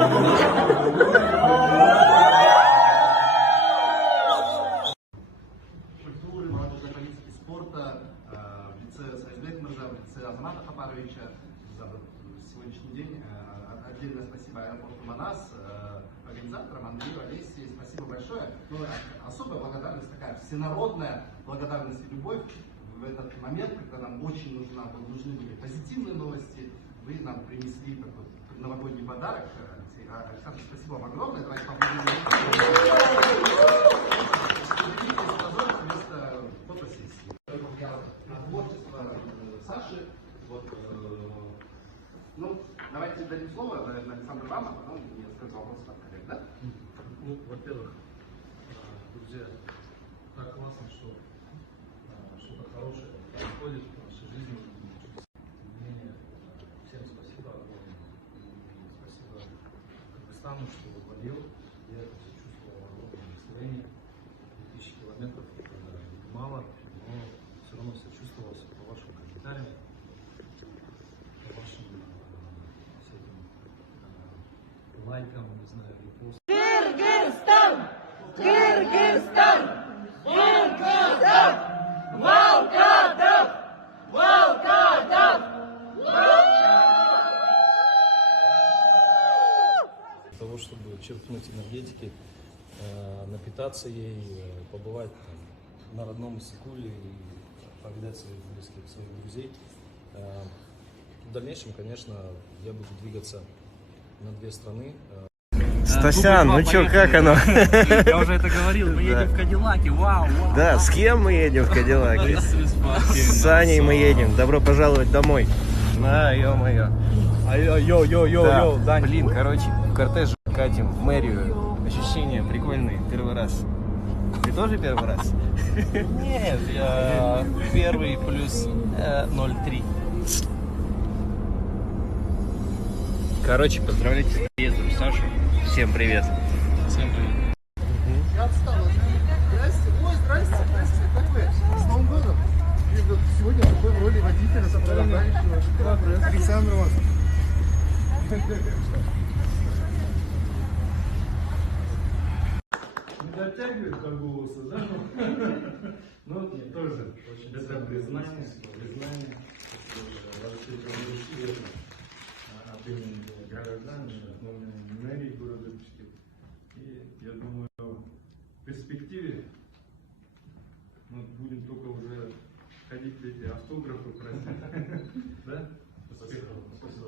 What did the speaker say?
Культуры, молодежной политики, спорта в лице Саидбека Мирза, в лице Азамата Хапаровича за сегодняшний день. Отдельное спасибо аэропорту Манас, организаторам Андрею, Олесе. Спасибо большое. Но особая благодарность, такая всенародная благодарность и любовь в этот момент, когда нам очень нужны были позитивные новости. Вы нам принесли такой новогодний подарок. Александр, спасибо вам огромное. Давайте поаплодируем. Вместо фотосессии. Творчество Саши. Вот, ну, давайте дадим слово, наверное, Александру вам, а потом несколько вопросов от коллег, да? Ну, во-первых, друзья, так классно, что что-то хорошее происходит в нашей жизни. Всем спасибо огромное. И спасибо Кыргызстану, что вводил. Я это все чувствовал, огромное настроение. 2000 километров это мало, но все равно все чувствовалось по вашим комментариям, по вашим всяким лайкам, не знаю, репостам. Кыргызстан! Кыргызстан! Волкодав! Волкодав! Волкодав! Для того, чтобы черпнуть энергетики, напитаться ей, побывать там, на родном Иссыкуле и повидать своих близких, своих друзей. В дальнейшем, конечно, я буду двигаться на 2 страны. Стасян, ну чё, как оно? Я уже это говорил, мы едем в Кадиллаке, вау, вау. Да, с кем мы едем в Кадиллаке? С Саней мы едем, добро пожаловать домой. На, ё-моё. Йо, Дань. Блин, короче, в кортеже катим в мэрию. Ощущения прикольные, первый раз. Ты тоже первый раз? Нет, я первый плюс 0,3. Короче, поздравляйте с приездом, Саша. Всем привет. Всем привет. Я отстал. Здрасте. Ой, здрасте. Как вы? С Новым годом. И вот сегодня такой в роли водителя сопровождающего. Александр вас. Не дотягивает до голоса, да? Ну, тоже это признание, от имени горожан, от мэрии города Бишкек. И я думаю, в перспективе мы будем только уже ходить эти автографы просить. Да? Спасибо. Спасибо.